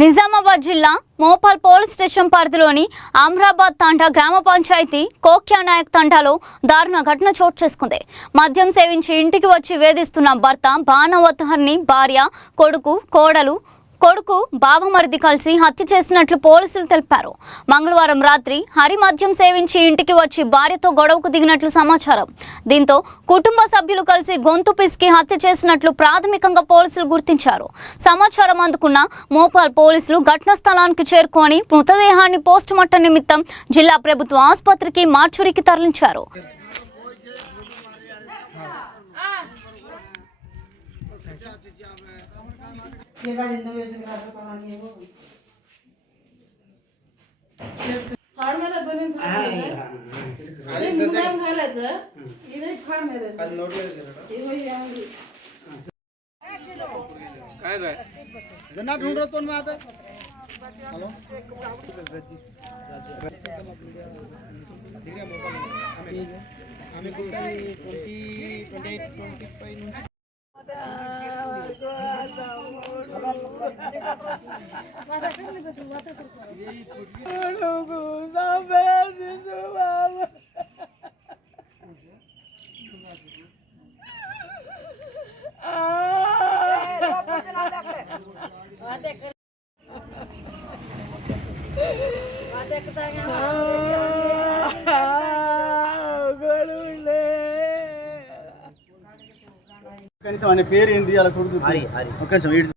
నిజామాబాద్ జిల్లా Mopal police station పరిధిలోని అమ్రాబాద్ తండా గ్రామ పంచాయతీ కోక్యానాయక్ తండాలో దారుణ ఘటన చోటు చేసుకుంది. మద్యం సేవించి ఇంటికి వచ్చి వేధిస్తున్న భర్త బాణవత్హర్ని భార్య, కొడుకు బావమరిది కలిసి హత్య చేసినట్లు పోలీసులు తెలిపారు. మంగళవారం రాత్రి హరి మద్యం సేవించి ఇంటికి వచ్చి భార్యతో గొడవకు దిగినట్లు సమాచారం. దీంతో కుటుంబ సభ్యులు కలిసి గొంతు పిసికి హత్య చేసినట్లు ప్రాథమికంగా పోలీసులు గుర్తించారు. సమాచారం అందుకున్న మోపాల్ పోలీసులు ఘటనా స్థలానికి చేరుకొని మృతదేహాన్ని పోస్టుమార్టం నిమిత్తం జిల్లా ప్రభుత్వ ఆసుపత్రికి మార్చురీకి తరలించారు. ढूंढ रहा तो मैं आता हेलो हमें 28-25 కనీసం అనే పేరు ఏంది అలా కొడుకు ఒక నిమిషం వీడి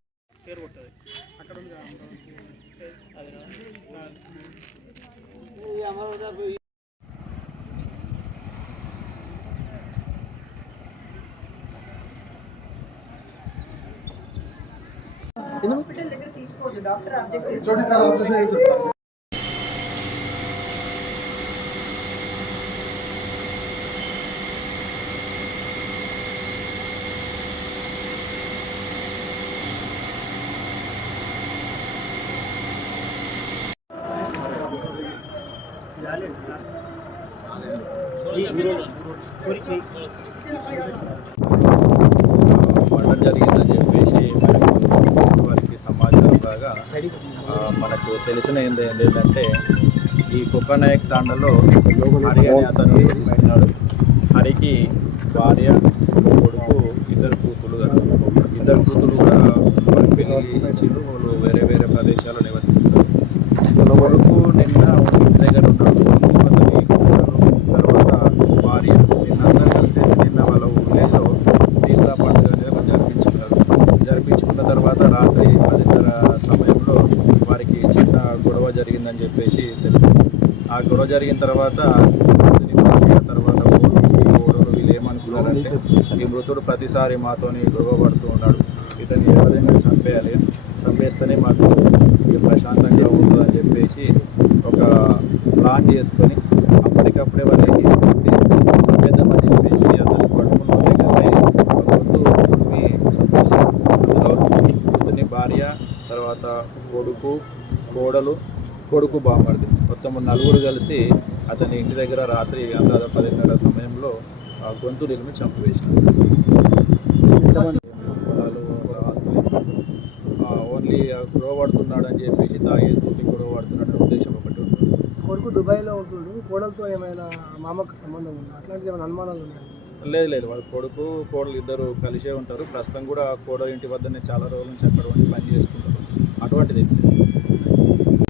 పేరు కొట్టది అక్కడ ఉంది హాస్పిటల్ దగ్గర తీసుకోవద్దు డాక్టర్ అబ్జెక్ట్ చేస్తారు. చూడండి సార్ ఆపరేషన్ చేస్తారు. మర్డర్ జరిగిందని చెప్పేసి వారికి సమాచారం లాగా మనకు తెలిసిన ఏంటంటే ఈ కోక్యానాయక్ తాండాలో హరి అనే అతను నివసిస్తున్నాడు. హరికి భార్య, కొడుకు, ఇద్దరు కూతురు కూడా పెళ్లి చేసిరు. వాళ్ళు వేరే వేరే ప్రదేశాల్లో నివసిస్తున్నారు. కొడుకు నిన్న ఇంటి దగ్గర ఉన్నాడు. తర్వాత భార్య నిన్నందరూ కలిసేసి నిన్న వాళ్ళ ఊళ్ళో సీతా పండుగ జరిపించుకున్న తర్వాత రాత్రి 10:30 సమయంలో వారికి చిన్న గొడవ జరిగిందని చెప్పేసి తెలుసు. ఆ గొడవ జరిగిన తర్వాత ఓడలు వీళ్ళు ఏమనుకున్నారంటే ఈ మృతుడు ప్రతిసారి మాతోని గొడవ పడుతూ ఉన్నాడు, ఇతన్ని ఎవరైనా చంపేస్తేనే మాకు ప్రశాంతంగా ఉంటుందని చెప్పేసి ఒక ప్లాన్ చేసుకొని అప్పటికప్పుడే వాళ్ళకి చంపేద్దామని చెప్పేసి అతను పడుకున్నట్టుగానే కూతుని భార్య, తర్వాత కొడుకు బామర్ది మొత్తం 4 కలిసి అతని ఇంటి దగ్గర రాత్రి 10:30 సమయంలో గొంతు నిలిమి చంపివేశారు. ఓన్లీ గొడవ పడుతున్నాడు అని చెప్పేసి తాగేసుకుంటే గొడవ పడుతున్నాడు ఉద్దేశం ఒకటి ఉంటుంది. కొడుకు దుబాయ్లో ఉంటుండు, కోడలతో ఏమైనా మామకు సంబంధం ఉందా? అట్లాంటిది ఏమైనా అనుమానాలు ఉన్నాయి? లేదు వాళ్ళ కొడుకు కోడలు ఇద్దరు కలిసే ఉంటారు. ప్రస్తుతం కూడా కోడలు ఇంటి వద్దనే చాలా రోజుల నుంచి అక్కడ పని చేసుకుంటారు. అటువంటిది